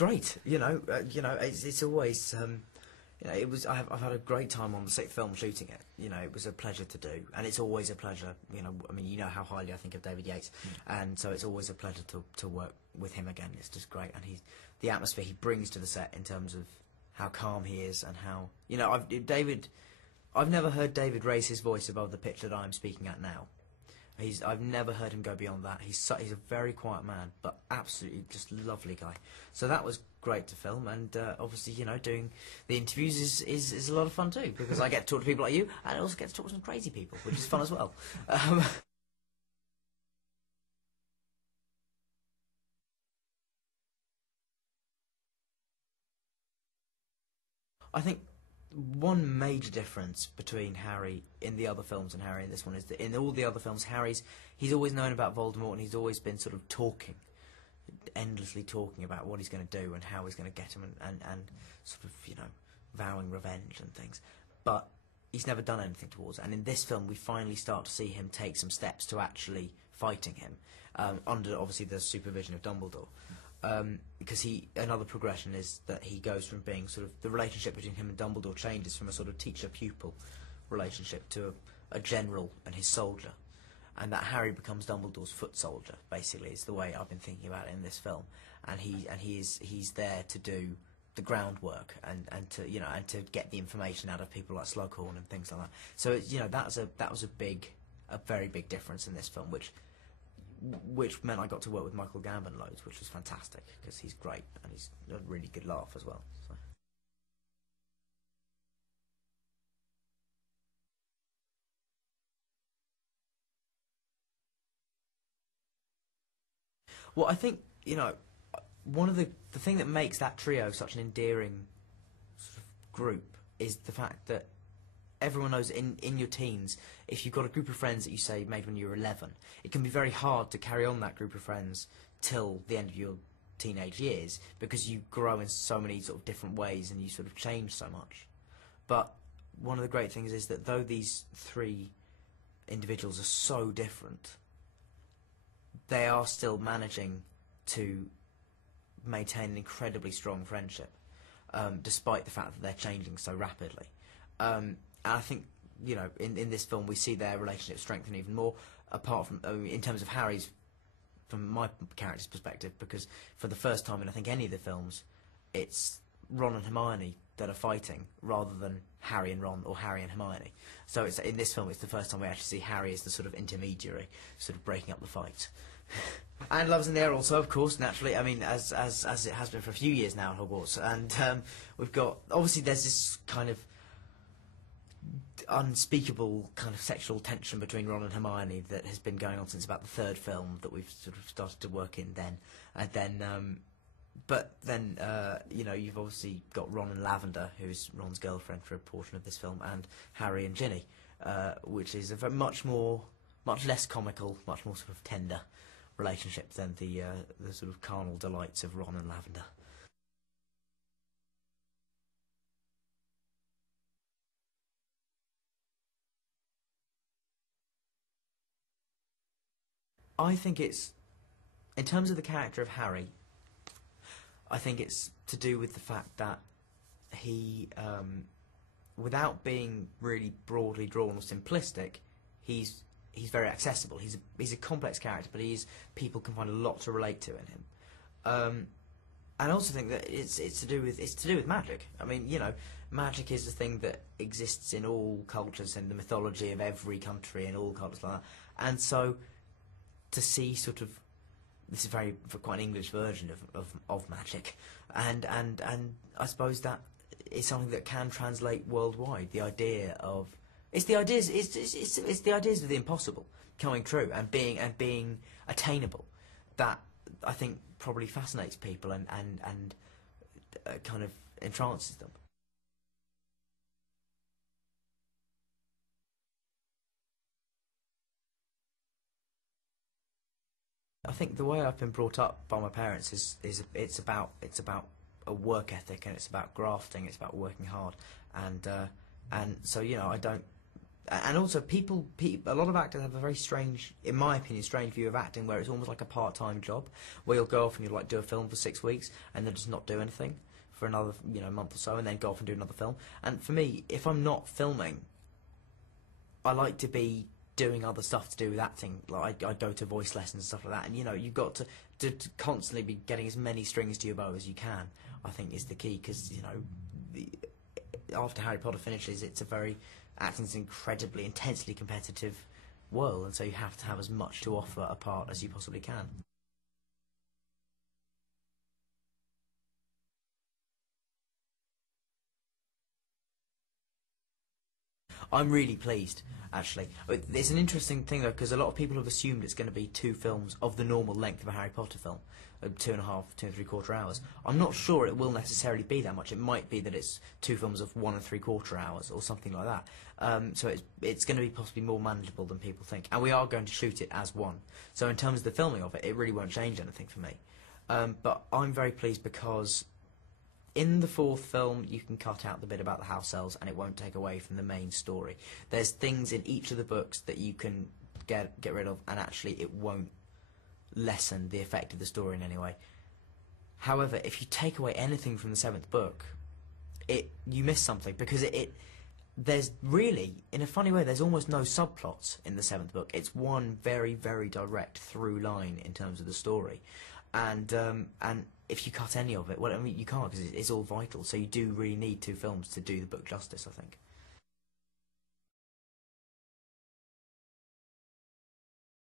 great. It's always. It was. I've had a great time on the sixth film shooting it. It was a pleasure to do, and it's always a pleasure. I mean, how highly I think of David Yates, and so it's always a pleasure to work with him again. It's just great, and the atmosphere he brings to the set in terms of how calm he is and how I've never heard David raise his voice above the pitch that I'm speaking at now. I've never heard him go beyond that. He's a very quiet man, but absolutely just lovely guy. So that was great to film, and obviously, doing the interviews is a lot of fun too, because I get to talk to people like you, and I also get to talk to some crazy people, which is fun as well. I think one major difference between Harry in the other films and Harry in this one is that in all the other films, he's always known about Voldemort, and he's always been sort of endlessly talking about what he's going to do and how he's going to get him, and sort of vowing revenge and things. But he's never done anything towards it. And in this film, we finally start to see him take some steps to actually fighting him, under obviously the supervision of Dumbledore. Because another progression is that he goes from being sort of, the relationship between him and Dumbledore changes from a sort of teacher-pupil relationship to a general and his soldier, and that Harry becomes Dumbledore's foot soldier. Basically, is the way I've been thinking about it in this film, and he's there to do the groundwork and to get the information out of people like Slughorn and things like that. So that was a very big difference in this film, which meant I got to work with Michael Gambon loads, which was fantastic, because he's great, and he's a really good laugh as well. So. Well, I think, one of the thing that makes that trio such an endearing sort of group is the fact that everyone knows in your teens, if you've got a group of friends that you say made when you were 11, it can be very hard to carry on that group of friends till the end of your teenage years, because you grow in so many sort of different ways and you sort of change so much. But one of the great things is that though these three individuals are so different, they are still managing to maintain an incredibly strong friendship, despite the fact that they're changing so rapidly. And I think, in this film we see their relationship strengthen even more, apart from, in terms of Harry's, from my character's perspective, because for the first time in I think any of the films, it's Ron and Hermione that are fighting rather than Harry and Ron or Harry and Hermione. So in this film it's the first time we actually see Harry as the sort of intermediary, sort of breaking up the fight. And Love's in the Air also, of course, naturally. I mean, as it has been for a few years now at Hogwarts. And we've got, obviously there's this kind of unspeakable kind of sexual tension between Ron and Hermione that has been going on since about the third film that we've sort of started to work in then. And then, but then, you've obviously got Ron and Lavender, who's Ron's girlfriend for a portion of this film, and Harry and Ginny, which is a much less comical, much more sort of tender relationship than the sort of carnal delights of Ron and Lavender. I think it's, in terms of the character of Harry, I think it's to do with the fact that he, without being really broadly drawn or simplistic, he's very accessible. He's a complex character, but people can find a lot to relate to in him. And I also think that it's to do with magic. I mean, magic is a thing that exists in all cultures, in the mythology of every country and all cultures like that. And so to see sort of, this is quite an English version of magic, and I suppose that is something that can translate worldwide. The idea of it's the ideas of the impossible coming true and being attainable, that I think probably fascinates people and kind of entrances them. I think the way I've been brought up by my parents is it's about a work ethic, and it's about grafting, it's about working hard, and so I don't, And also, a lot of actors have a very strange, in my opinion, strange view of acting, where it's almost like a part-time job, where you'll go off and you'll like do a film for 6 weeks, and then just not do anything for another, month or so, and then go off and do another film. And for me, if I'm not filming, I like to be doing other stuff to do with acting. Like I go to voice lessons and stuff like that, and you've got to constantly be getting as many strings to your bow as you can. I think is the key, because after Harry Potter finishes, acting's an incredibly intensely competitive world, and so you have to have as much to offer apart as you possibly can. I'm really pleased, actually. It's an interesting thing, though, because a lot of people have assumed it's going to be 2 films of the normal length of a Harry Potter film, 2.5, 2 and 3/4 hours. I'm not sure it will necessarily be that much. It might be that it's 2 films of 1 3/4 hours or something like that. So it's going to be possibly more manageable than people think. And we are going to shoot it as one. So in terms of the filming of it, it really won't change anything for me. But I'm very pleased because in the 4th film, you can cut out the bit about the house elves, and it won't take away from the main story. There's things in each of the books that you can get rid of, and actually it won't lessen the effect of the story in any way. However, if you take away anything from the 7th book, you miss something, because there's really, in a funny way, there's almost no subplots in the 7th book. It's one very, very direct through line in terms of the story, and if you cut any of it, well, I mean, you can't, because it's all vital. So you do really need 2 films to do the book justice, I think.